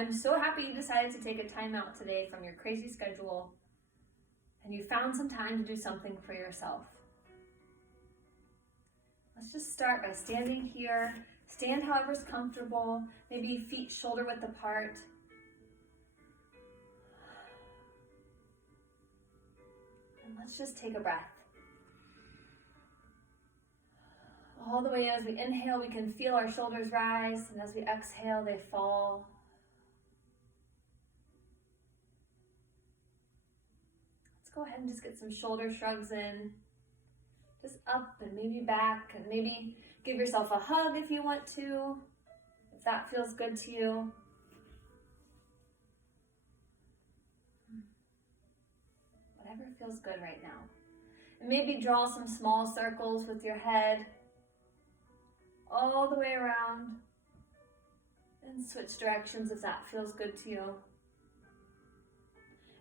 I'm so happy you decided to take a time out today from your crazy schedule and you found some time to do something for yourself. Let's just start by standing here. Stand however's comfortable, maybe feet shoulder width apart. And let's just take a breath. All the way as we inhale, we can feel our shoulders rise, and as we exhale, they fall. Let's go ahead and just get some shoulder shrugs in. Just up and maybe back, and maybe give yourself a hug if you want to, if that feels good to you. Whatever feels good right now. And maybe draw some small circles with your head all the way around, and switch directions if that feels good to you.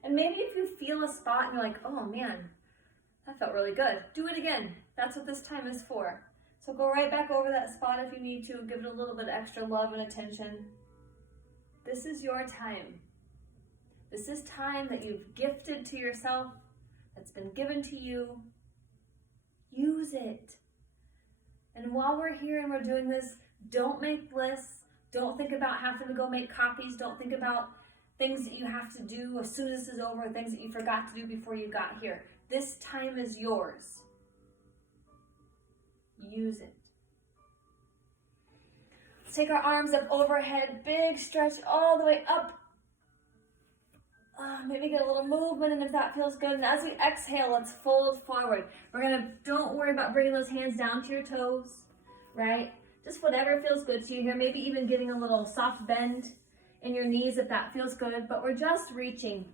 And maybe if you feel a spot and you're like, oh man, that felt really good, do it again. That's what this time is for. So go right back over that spot if you need to. Give it a little bit of extra love and attention. This is your time. This is time that you've gifted to yourself, that's been given to you. Use it. And while we're here and we're doing this, don't make lists. Don't think about having to go make copies. Don't think about things that you have to do as soon as this is over, things that you forgot to do before you got here. This time is yours. Use it. Let's take our arms up overhead, big stretch all the way up. Maybe get a little movement, and if that feels good. And as we exhale, let's fold forward. Don't worry about bringing those hands down to your toes, right? Just whatever feels good to you here. Maybe even getting a little soft bend in your knees if that feels good, but we're just reaching.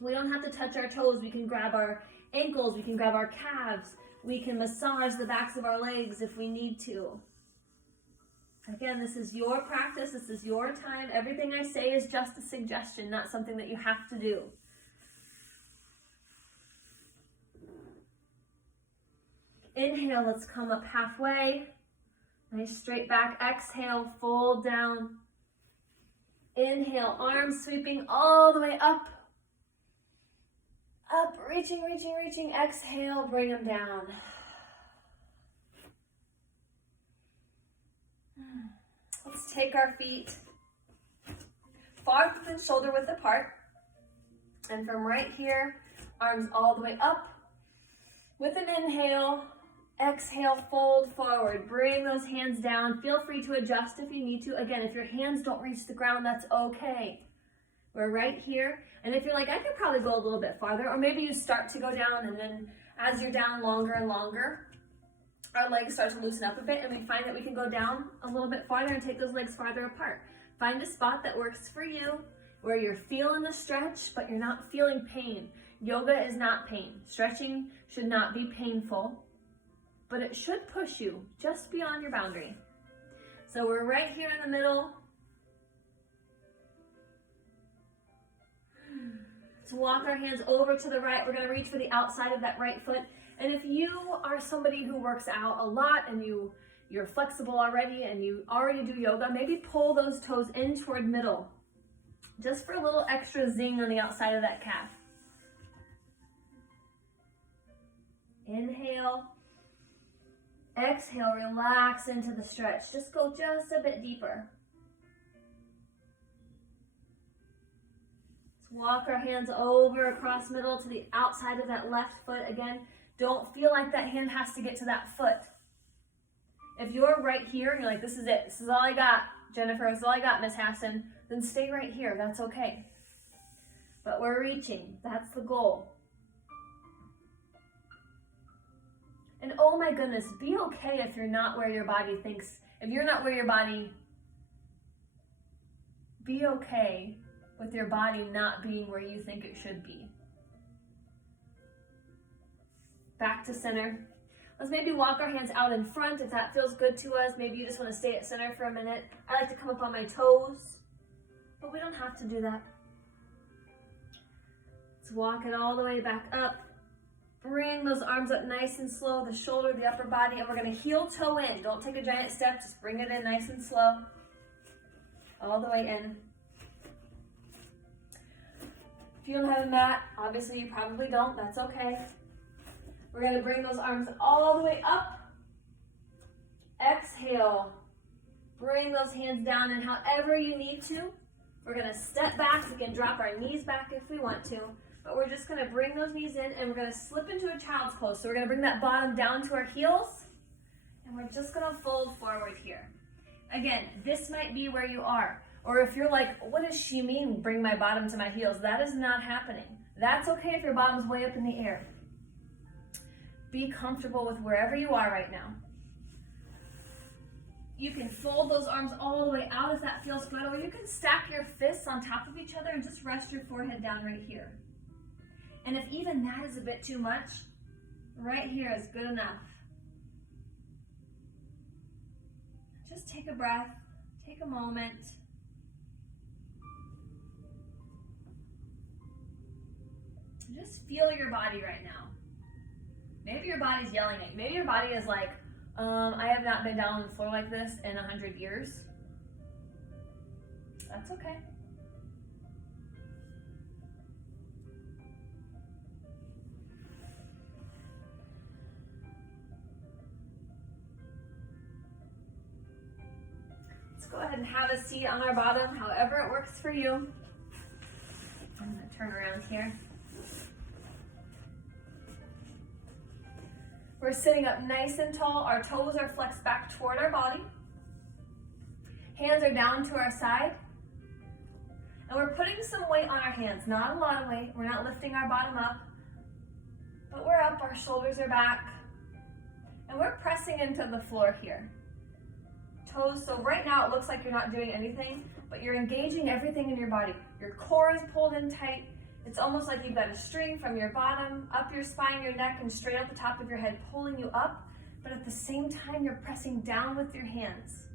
We don't have to touch our toes. We can grab our ankles, we can grab our calves, we can massage the backs of our legs if we need to. Again, this is your practice, this is your time. Everything I say is just a suggestion, not something that you have to do. Inhale, let's come up halfway. Nice straight back. Exhale, fold down. Inhale, arms sweeping all the way up. Up, reaching, reaching, reaching. Exhale, bring them down. Let's take our feet far and shoulder width apart. And from right here, arms all the way up. With an inhale, exhale, fold forward. Bring those hands down. Feel free to adjust if you need to. Again, if your hands don't reach the ground, that's okay. We're right here. And if you're like, I could probably go a little bit farther, or maybe you start to go down, and then as you're down longer and longer, our legs start to loosen up a bit, and we find that we can go down a little bit farther and take those legs farther apart. Find a spot that works for you, where you're feeling the stretch, but you're not feeling pain. Yoga is not pain. Stretching should not be painful, but it should push you just beyond your boundary. So we're right here in the middle. Let's walk our hands over to the right. We're going to reach for the outside of that right foot. And if you are somebody who works out a lot and you're flexible already and you already do yoga, maybe pull those toes in toward middle, just for a little extra zing on the outside of that calf. Inhale. Exhale, relax into the stretch. Just go just a bit deeper. Let's walk our hands over across middle to the outside of that left foot. Again, don't feel like that hand has to get to that foot. If you're right here and you're like, this is it, this is all I got, Jennifer, this is all I got, Miss Haston, then stay right here, that's okay. But we're reaching, that's the goal. And oh my goodness, be okay if you're not where your body thinks, if you're not where your body, be okay with your body not being where you think it should be. Back to center. Let's maybe walk our hands out in front if that feels good to us. Maybe you just want to stay at center for a minute. I like to come up on my toes, but we don't have to do that. Let's walk it all the way back up. Bring those arms up nice and slow, the shoulder, the upper body, and we're going to heel toe in. Don't take a giant step, just bring it in nice and slow. All the way in. If you don't have a mat, obviously you probably don't, that's okay. We're gonna bring those arms all the way up. Exhale, bring those hands down, and however you need to, we're gonna step back. We can drop our knees back if we want to, but we're just gonna bring those knees in and we're gonna slip into a child's pose. So we're gonna bring that bottom down to our heels, and we're just gonna fold forward here. Again, this might be where you are. Or if you're like, what does she mean, bring my bottom to my heels? That is not happening. That's okay if your bottom's way up in the air. Be comfortable with wherever you are right now. You can fold those arms all the way out if that feels good, or you can stack your fists on top of each other and just rest your forehead down right here. And if even that is a bit too much, right here is good enough. Just take a breath, take a moment. Just feel your body right now. Maybe your body's yelling at you. Maybe your body is like, I have not been down on the floor like this in 100 years. That's okay. Let's go ahead and have a seat on our bottom, however it works for you. I'm going to turn around here. We're sitting up nice and tall. Our toes are flexed back toward our body. Hands are down to our side. And we're putting some weight on our hands. Not a lot of weight. We're not lifting our bottom up. But we're up. Our shoulders are back. And we're pressing into the floor here. Toes. So right now it looks like you're not doing anything, but you're engaging everything in your body. Your core is pulled in tight. It's almost like you've got a string from your bottom, up your spine, your neck, and straight up the top of your head, pulling you up. But at the same time, you're pressing down with your hands.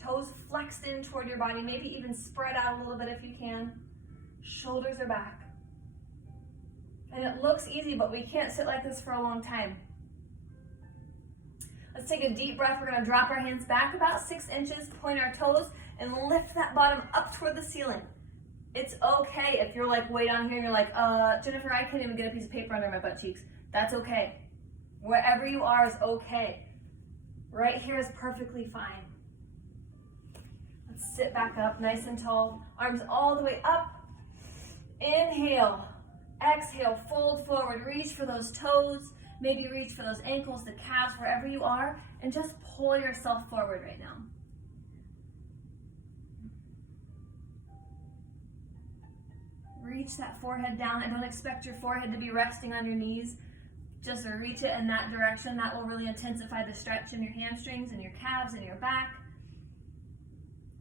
Toes flexed in toward your body, maybe even spread out a little bit if you can. Shoulders are back. And it looks easy, but we can't sit like this for a long time. Let's take a deep breath. We're gonna drop our hands back about 6 inches, point our toes, and lift that bottom up toward the ceiling. It's okay if you're like way down here and you're like, Jennifer, I can't even get a piece of paper under my butt cheeks. That's okay. Wherever you are is okay. Right here is perfectly fine. Let's sit back up nice and tall. Arms all the way up. Inhale. Exhale, fold forward. Reach for those toes. Maybe reach for those ankles, the calves, wherever you are. And just pull yourself forward right now. Reach that forehead down. I don't expect your forehead to be resting on your knees. Just reach it in that direction. That will really intensify the stretch in your hamstrings and your calves and your back.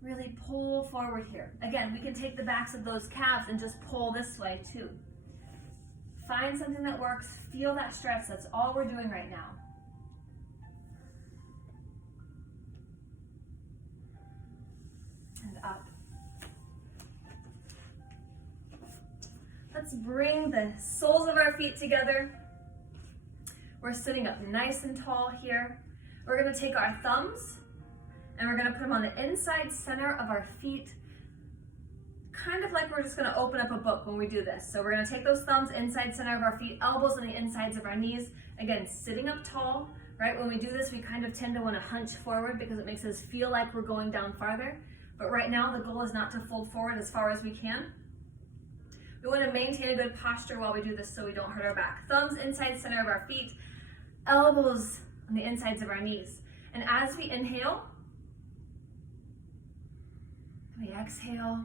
Really pull forward here. Again, we can take the backs of those calves and just pull this way too. Find something that works. Feel that stretch. That's all we're doing right now. And up. Let's bring the soles of our feet together. We're sitting up nice and tall here. We're going to take our thumbs and we're going to put them on the inside center of our feet, kind of like we're just going to open up a book when we do this. So we're going to take those thumbs inside center of our feet, elbows on the insides of our knees. Again, sitting up tall, right? When we do this, we kind of tend to want to hunch forward because it makes us feel like we're going down farther. But right now, the goal is not to fold forward as far as we can. We want to maintain a good posture while we do this so we don't hurt our back. Thumbs inside center of our feet, elbows on the insides of our knees. And as we inhale, we exhale.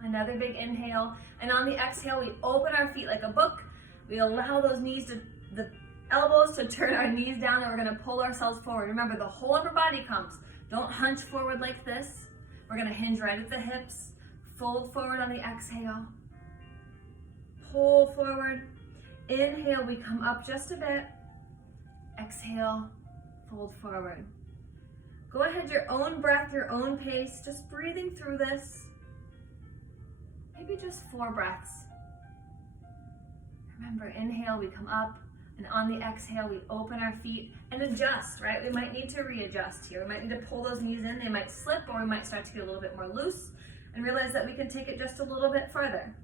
Another big inhale. And on the exhale, we open our feet like a book. We allow those knees to, the elbows to turn our knees down, and we're going to pull ourselves forward. Remember, the whole upper body comes. Don't hunch forward like this. We're going to hinge right at the hips. Fold forward on the exhale. Pull forward. Inhale, we come up just a bit. Exhale, fold forward. Go ahead, your own breath, your own pace, just breathing through this. Maybe just 4 breaths. Remember, inhale, we come up, and on the exhale, we open our feet and adjust, right? We might need to readjust here. We might need to pull those knees in. They might slip, or we might start to get a little bit more loose and realize that we can take it just a little bit further.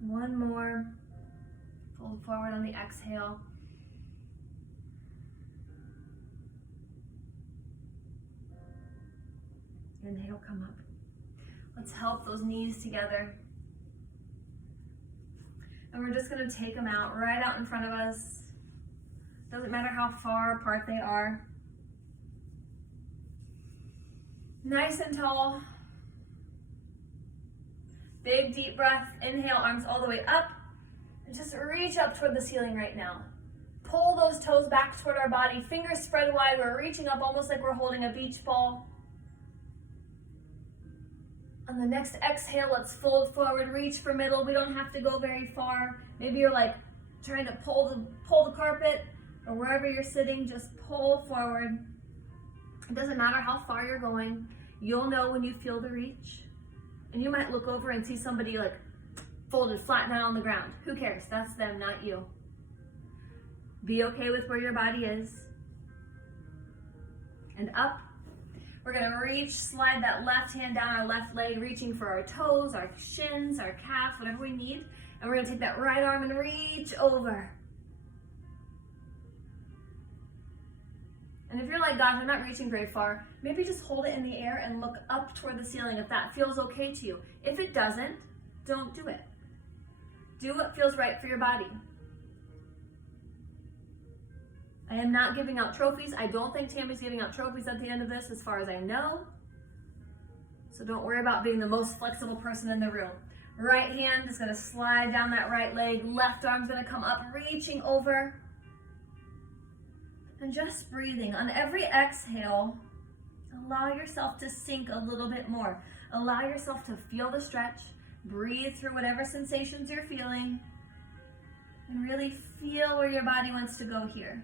One more. Fold forward on the exhale. Inhale, come up. Let's help those knees together. And we're just going to take them out right out in front of us. Doesn't matter how far apart they are. Nice and tall. Big deep breath. Inhale, arms all the way up. And just reach up toward the ceiling right now. Pull those toes back toward our body. Fingers spread wide. We're reaching up almost like we're holding a beach ball. On the next exhale, let's fold forward, reach for middle. We don't have to go very far. Maybe you're like trying to pull the carpet, or wherever you're sitting, just pull forward. It doesn't matter how far you're going. You'll know when you feel the reach. And you might look over and see somebody like folded flat down on the ground. Who cares? That's them, not you. Be okay with where your body is. And up. We're gonna reach, slide that left hand down our left leg, reaching for our toes, our shins, our calves, whatever we need. And we're gonna take that right arm and reach over. And if you're like, gosh, I'm not reaching very far, maybe just hold it in the air and look up toward the ceiling if that feels okay to you. If it doesn't, don't do it. Do what feels right for your body. I am not giving out trophies. I don't think Tammy's giving out trophies at the end of this, as far as I know. So don't worry about being the most flexible person in the room. Right hand is gonna slide down that right leg. Left arm's gonna come up, reaching over. And just breathing. On every exhale, allow yourself to sink a little bit more. Allow yourself to feel the stretch. Breathe through whatever sensations you're feeling. And really feel where your body wants to go here.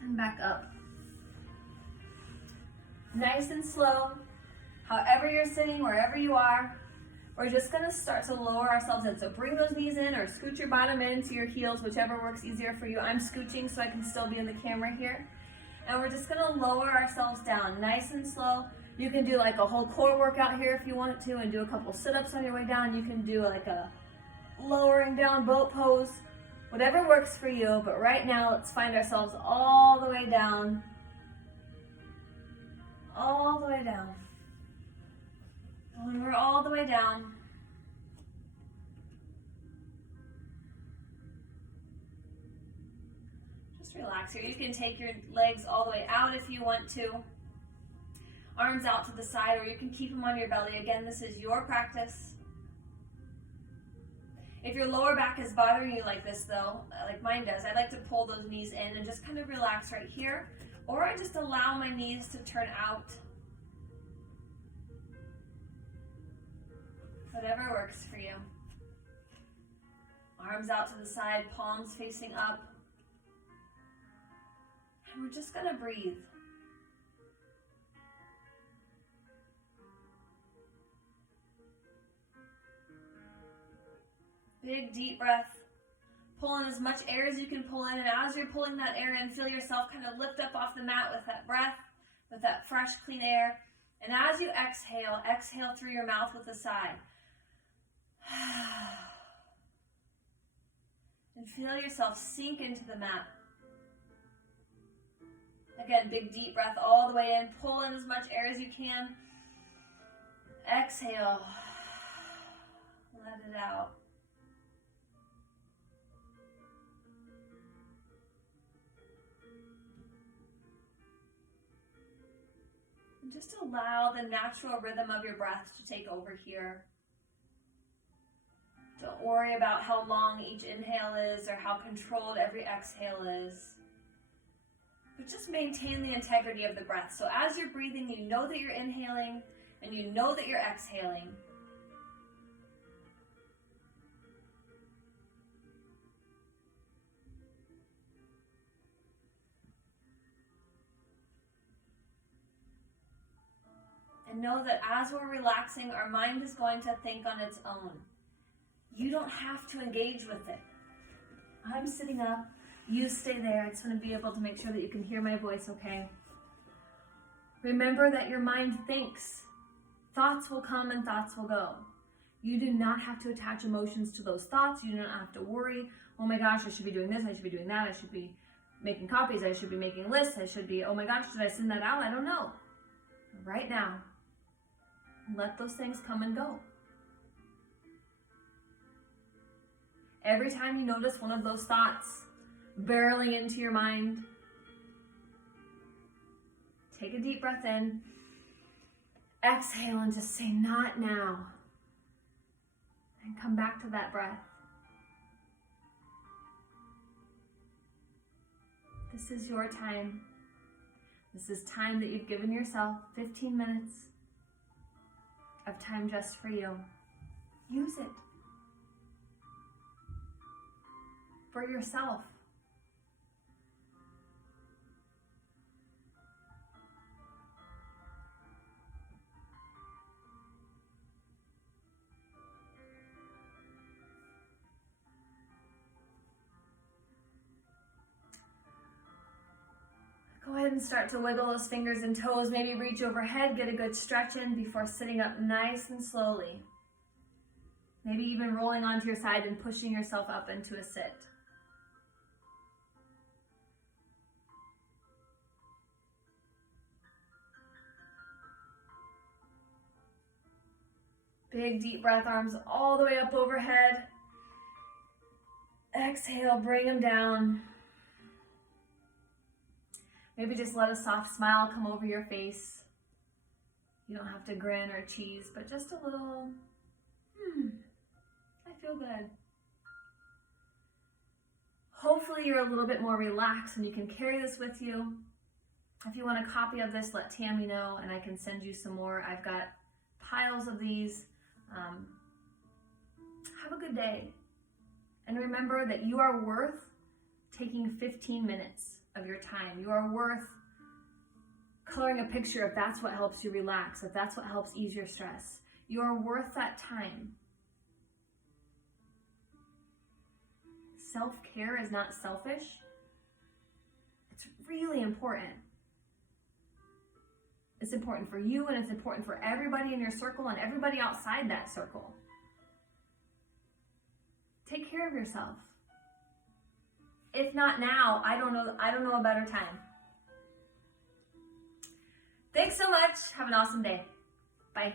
And back up. Nice and slow. However you're sitting, wherever you are, we're just gonna start to lower ourselves in. So bring those knees in or scoot your bottom into your heels, whichever works easier for you. I'm scooching so I can still be in the camera here. And we're just gonna lower ourselves down, nice and slow. You can do like a whole core workout here if you want to, and do a couple sit-ups on your way down. You can do like a lowering down boat pose, whatever works for you. But right now, let's find ourselves all the way down. All the way down. When we're all the way down, just relax here. You can take your legs all the way out if you want to. Arms out to the side, or you can keep them on your belly. Again, this is your practice. If your lower back is bothering you like this though, like mine does, I like to pull those knees in and just kind of relax right here. Or I just allow my knees to turn out. Whatever works for you. Arms out to the side, palms facing up. And we're just gonna breathe. Big deep breath. Pull in as much air as you can pull in, and as you're pulling that air in, feel yourself kind of lift up off the mat with that breath, with that fresh, clean air. And as you exhale, exhale through your mouth with a sigh. And feel yourself sink into the mat. Again, big deep breath all the way in. Pull in as much air as you can. Exhale. Let it out. And just allow the natural rhythm of your breath to take over here. Don't worry about how long each inhale is or how controlled every exhale is. But just maintain the integrity of the breath. So as you're breathing, you know that you're inhaling and you know that you're exhaling. And know that as we're relaxing, our mind is going to think on its own. You don't have to engage with it. I'm sitting up. You stay there. I just want to be able to make sure that you can hear my voice, okay? Remember that your mind thinks. Thoughts will come and thoughts will go. You do not have to attach emotions to those thoughts. You do not have to worry, oh my gosh, I should be doing this, I should be doing that, I should be making copies, I should be making lists, I should be, oh my gosh, did I send that out? I don't know. Right now, let those things come and go. Every time you notice one of those thoughts barreling into your mind, take a deep breath in, exhale, and just say, not now. And come back to that breath. This is your time. This is time that you've given yourself, 15 minutes of time just for you. Use it for yourself. Go ahead and start to wiggle those fingers and toes. Maybe reach overhead, get a good stretch in before sitting up nice and slowly. Maybe even rolling onto your side and pushing yourself up into a sit. Big deep breath, arms all the way up overhead. Exhale, bring them down. Maybe just let a soft smile come over your face. You don't have to grin or cheese, but just a little, I feel good. Hopefully you're a little bit more relaxed and you can carry this with you. If you want a copy of this, let Tammy know and I can send you some more. I've got piles of these. Have a good day. And remember that you are worth taking 15 minutes of your time. You are worth coloring a picture if that's what helps you relax, if that's what helps ease your stress. You are worth that time. Self-care is not selfish. It's really important. It's important for you and it's important for everybody in your circle and everybody outside that circle. Take care of yourself. If not now, I don't know a better time. Thanks so much. Have an awesome day. Bye.